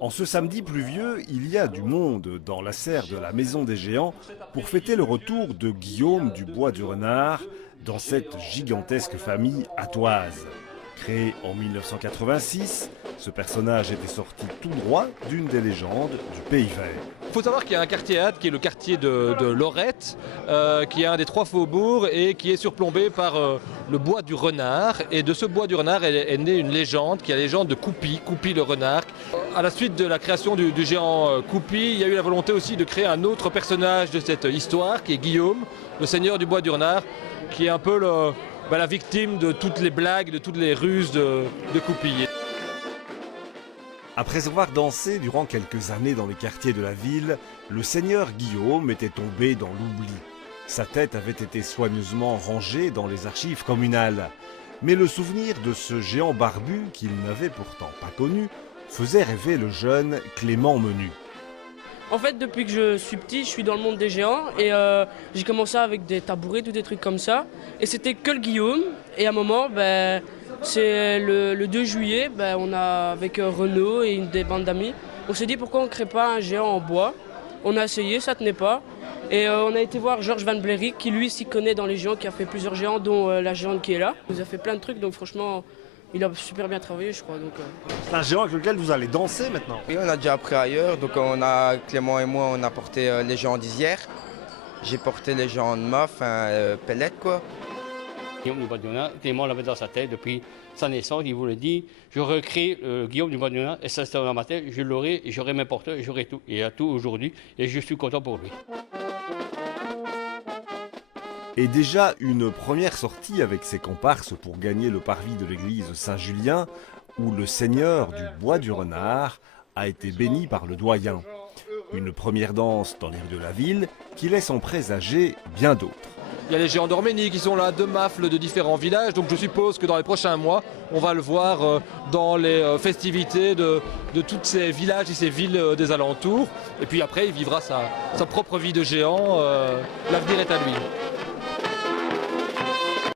En ce samedi pluvieux, il y a du monde dans la serre de la Maison des Géants pour fêter le retour de Guillaume du Bois du Renard dans cette gigantesque famille attoise. Créé en 1986, ce personnage était sorti tout droit d'une des légendes du Pays Vert. Il faut savoir qu'il y a un quartier Hâte qui est le quartier de Lorette, qui est un des 3 faubourgs et qui est surplombé par le bois du renard. Et de ce bois du renard est née une légende, qui est la légende de Coupi, Coupi le renard. À la suite de la création du géant Coupi, il y a eu la volonté aussi de créer un autre personnage de cette histoire, qui est Guillaume, le seigneur du bois du renard, qui est un peu la victime de toutes les blagues, de toutes les ruses de Coupi. Après avoir dansé durant quelques années dans les quartiers de la ville, le seigneur Guillaume était tombé dans l'oubli. Sa tête avait été soigneusement rangée dans les archives communales. Mais le souvenir de ce géant barbu, qu'il n'avait pourtant pas connu, faisait rêver le jeune Clément Menu. En fait, depuis que je suis petit, je suis dans le monde des géants et j'ai commencé avec des tabourets, des trucs comme ça. Et c'était que le Guillaume. Et à un moment, c'est le 2 juillet, on a avec Renaud et des bandes d'amis, on s'est dit pourquoi on ne crée pas un géant en bois. On a essayé, ça tenait pas. Et on a été voir Georges Van Blerick, qui lui s'y connaît dans les géants, qui a fait plusieurs géants, dont la géante qui est là. Il nous a fait plein de trucs, donc franchement, il a super bien travaillé, je crois. C'est un géant avec lequel vous allez danser maintenant. Oui, on a déjà appris ailleurs. Donc Clément et moi, on a porté les géants d'Isière. J'ai porté les géants de Moff, Pellette quoi. Guillaume du Bois du Renard, Clément l'avait dans sa tête depuis sa naissance, il voulait dire je recrée Guillaume du Bois du Renard et ça c'était dans ma tête, je l'aurai et j'aurai mes porteurs et j'aurai tout. Il a tout aujourd'hui et je suis content pour lui. Et déjà une première sortie avec ses comparses pour gagner le parvis de l'église Saint-Julien, où le seigneur du Bois du Renard a été béni par le doyen. Une première danse dans les rues de la ville qui laisse en présager bien d'autres. Il y a les géants d'Orménie qui sont là, de Mafle, de différents villages. Donc je suppose que dans les prochains mois, on va le voir dans les festivités de tous ces villages et ces villes des alentours. Et puis après, il vivra sa propre vie de géant. L'avenir est à lui.